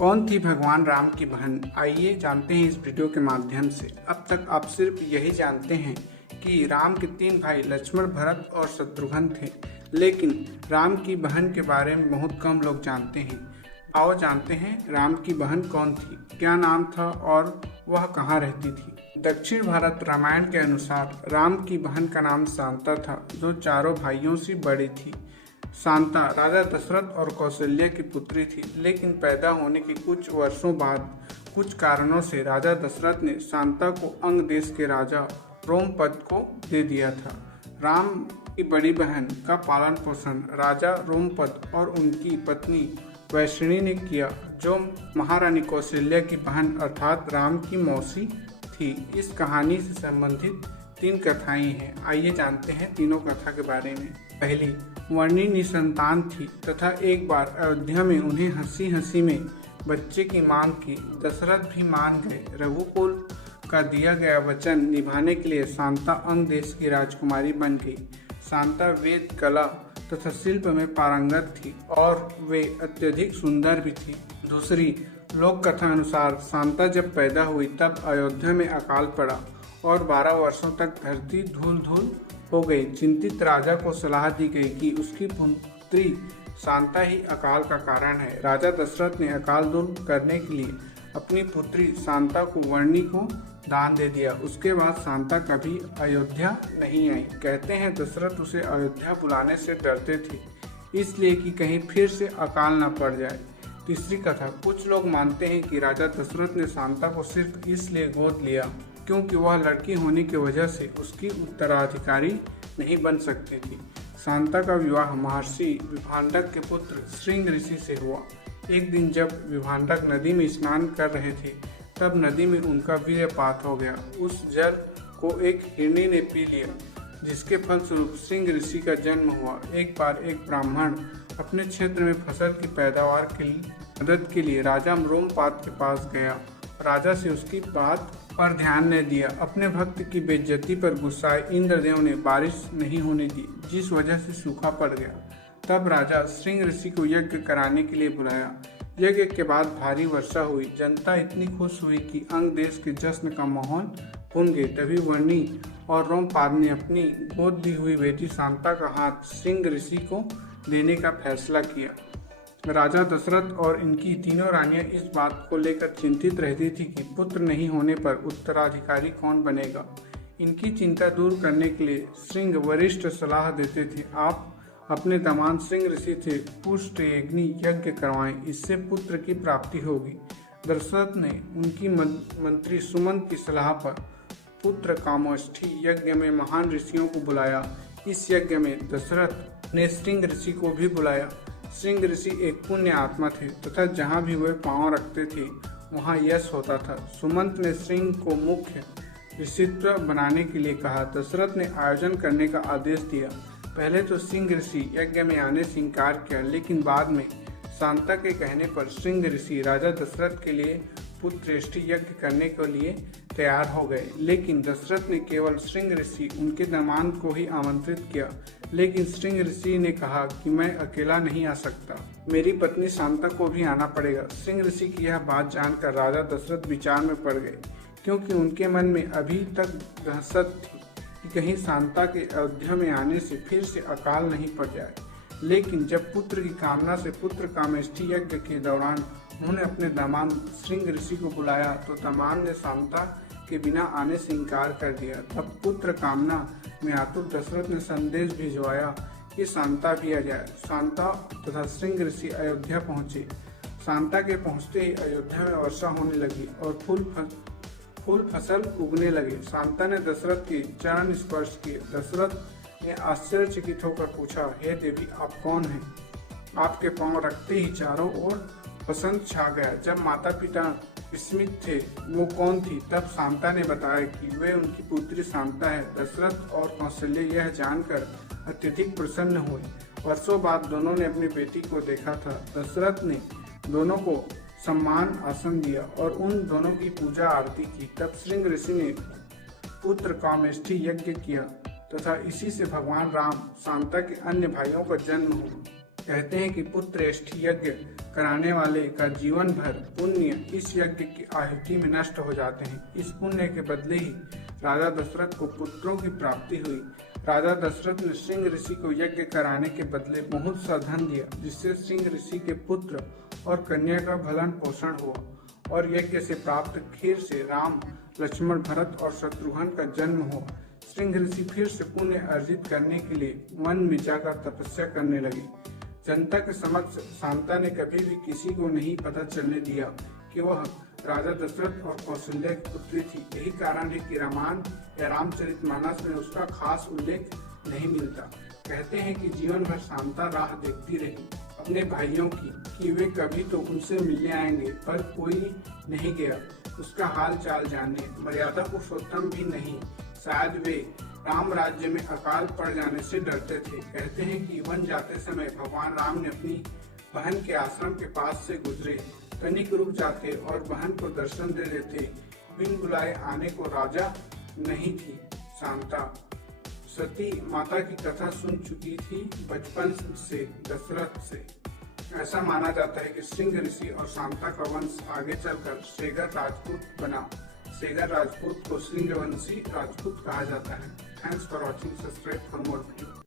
कौन थी भगवान राम की बहन? आइए जानते हैं इस वीडियो के माध्यम से। अब तक आप सिर्फ यही जानते हैं कि राम के 3 भाई लक्ष्मण, भरत और शत्रुघ्न थे, लेकिन राम की बहन के बारे में बहुत कम लोग जानते हैं। आओ जानते हैं राम की बहन कौन थी, क्या नाम था और वह कहाँ रहती थी। दक्षिण भारत रामायण के अनुसार राम की बहन का नाम शांता था, जो चारों भाइयों से बड़ी थी। शांता राजा दशरथ और कौशल्या की पुत्री थी, लेकिन पैदा होने के कुछ वर्षों बाद कुछ कारणों से राजा दशरथ ने शांता को अंग देश के राजा रोमपद को दे दिया था। राम की बड़ी बहन का पालन पोषण राजा रोमपद और उनकी पत्नी वैष्णवी ने किया, जो महारानी कौशल्या की बहन अर्थात राम की मौसी थी। इस कहानी से संबंधित 3 कथाएं हैं। आइए जानते हैं तीनों कथा के बारे में। पहली, वर्णी निसंतान थी तथा एक बार अयोध्या में उन्हें हंसी हंसी में बच्चे की मांग की। दशरथ भी मान गए। रघुकुल का दिया गया वचन निभाने के लिए शांता अंग देश की राजकुमारी बन गई। शांता वेद, कला तथा शिल्प में पारंगत थी और वे अत्यधिक सुंदर भी थी। दूसरी, लोक कथा अनुसार शांता जब पैदा हुई तब अयोध्या में अकाल पड़ा और 12 वर्षों तक धरती धूल धूल हो गई। चिंतित राजा को सलाह दी गई कि उसकी पुत्री शांता ही अकाल का कारण है। राजा दशरथ ने अकाल दूर करने के लिए अपनी पुत्री शांता को वर्णी को दान दे दिया। उसके बाद शांता कभी अयोध्या नहीं आई। कहते हैं दशरथ उसे अयोध्या बुलाने से डरते थे, इसलिए कि कहीं फिर से अकाल न पड़ जाए। तीसरी कथा, कुछ लोग मानते हैं कि राजा दशरथ ने शांता को सिर्फ इसलिए गोद लिया क्योंकि वह लड़की होने की वजह से उसकी उत्तराधिकारी नहीं बन सकती थी। शांता का विवाह महर्षि विभांडक के पुत्र श्रृंग ऋषि से हुआ। एक दिन जब विभांडक नदी में स्नान कर रहे थे, तब नदी में उनका वीर्यपात हो गया। उस जल को एक हिरणी ने पी लिया, जिसके फलस्वरूप श्रृंग ऋषि का जन्म हुआ। एक बार एक ब्राह्मण अपने क्षेत्र में फसल की पैदावार के लिए मदद के लिए राजा रोमपाद के पास गया। राजा से उसकी बात पर ध्यान न दिया। अपने भक्त की बेइज्जती पर गुस्साए इंद्रदेव ने बारिश नहीं होने दी, जिस वजह से सूखा पड़ गया। तब राजा श्रृंग ऋषि को यज्ञ कराने के लिए बुलाया। यज्ञ के बाद भारी वर्षा हुई। जनता इतनी खुश हुई कि अंग देश के जश्न का माहौल बुन गए। तभी वर्णी और रोमपाद ने अपनी गोद दी हुई बेटी शांता का हाथ श्रृंग ऋषि को देने का फैसला किया। राजा दशरथ और इनकी तीनों रानियां इस बात को लेकर चिंतित रहती थी कि पुत्र नहीं होने पर उत्तराधिकारी कौन बनेगा। इनकी चिंता दूर करने के लिए श्रृंग वरिष्ठ सलाह देते थे, आप अपने दामाद श्रृंग ऋषि से पुष्टयज्ञ यज्ञ करवाएं, इससे पुत्र की प्राप्ति होगी। दशरथ ने उनकी मंत्री सुमंत की सलाह पर पुत्र कामेष्ठी यज्ञ में महान ऋषियों को बुलाया। इस यज्ञ में दशरथ ने श्रृंग ऋषि को भी बुलाया। श्रृंग ऋषि एक पुण्य आत्मा थे तथा जहाँ भी वे पांव रखते थे वहाँ यश होता था। सुमंत ने श्रृंग को मुख्य ऋषित्व बनाने के लिए कहा। दशरथ ने आयोजन करने का आदेश दिया। पहले तो श्रृंग ऋषि यज्ञ में आने से इंकार किया, लेकिन बाद में शांता के कहने पर श्रृंग ऋषि राजा दशरथ के लिए पुत्रेष्टि यज्ञ करने के लिए तैयार हो गए। लेकिन दशरथ ने केवल श्रृंग ऋषि, उनके दामाद को ही आमंत्रित किया। लेकिन श्रृंग ऋषि ने कहा कि मैं अकेला नहीं आ सकता, मेरी पत्नी शांता को भी आना पड़ेगा। श्रृंग ऋषि की यह बात जानकर राजा दशरथ विचार में पड़ गए, क्योंकि उनके मन में अभी तक दहशत थी कि कहीं शांता के अयोध्या में आने से फिर से अकाल नहीं पड़ जाए। लेकिन जब पुत्र की कामना से पुत्र कामेष्ठी यज्ञ के दौरान उन्होंने अपने दामाद श्रृंग ऋषि को बुलाया, तो दामाद ने शांता के बिना आने से इंकार कर दिया। तब पुत्र कामना में आतुर दशरथ ने संदेश भिजवाया कि शांता भी आ जाए। शांता तथा श्रृंग ऋषि अयोध्या पहुंचे। शांता के पहुंचते ही अयोध्या में वर्षा होने लगी और फूल फसल उगने लगे। शांता ने दशरथ के चरण स्पर्श किए। दशरथ ने आश्चर्यचकित होकर पूछा, हे देवी, आप कौन हैं? आपके पांव रखते ही चारों ओर बसंत छा गया। जब माता पिता विस्मित थे वो कौन थी, तब शांता ने बताया कि वे उनकी पुत्री शांता है। दशरथ और कौशल्या यह जानकर अत्यधिक प्रसन्न हुए। वर्षों बाद दोनों ने अपनी बेटी को देखा था। दशरथ ने दोनों को सम्मान आसन दिया और उन दोनों की पूजा आरती की। तब श्रृंग ऋषि ने पुत्र कामेष्ठी यज्ञ किया तथा इसी से भगवान राम शांता के अन्य भाइयों का जन्म हुआ। कहते हैं कि पुत्रेष्ठी यज्ञ कराने वाले का जीवन भर पुण्य इस यज्ञ की आहुति में नष्ट हो जाते हैं। इस पुण्य के बदले ही राजा दशरथ को पुत्रों की प्राप्ति हुई। राजा दशरथ ने सिंह ऋषि को यज्ञ कराने के बदले बहुत सा धन दिया, जिससे सिंह ऋषि के पुत्र और कन्या का भरण पोषण हुआ और यज्ञ से प्राप्त खीर से राम, लक्ष्मण, भरत और शत्रुघ्न का जन्म हुआ। सिंह ऋषि फिर से पुण्य अर्जित करने के लिए वन में जाकर तपस्या करने लगे। जनता के समक्ष शांता ने कभी भी किसी को नहीं पता चलने दिया कि वह राजा दशरथ और कौशल्या की पुत्री थी। यही कारण है कि रामायण या रामचरितमानस में उसका खास उल्लेख नहीं मिलता। कहते हैं कि जीवन भर शांता राह देखती रही अपने भाइयों की कि वे कभी तो उनसे मिलने आएंगे, पर कोई नहीं गया उसका हाल चाल जानने। मर्यादा पुरुषोत्तम भी नहीं, शायद वे राम राज्य में अकाल पड़ जाने से डरते थे। कहते हैं कि वन जाते समय भगवान राम ने अपनी बहन के आश्रम के पास से गुजरे, तनिक रुक जाते और बहन को दर्शन दे देते। बिन बुलाए आने को राजा नहीं थी शांता। सती माता की कथा सुन चुकी थी बचपन से दशरथ से। ऐसा माना जाता है कि सिंह ऋषि और शांता का वंश आगे चलकर सेगर राजपूत बना। सेगर राजपूत को सिंहवंशी राजपूत कहा जाता है। Thanks for watching. Subscribe for more video.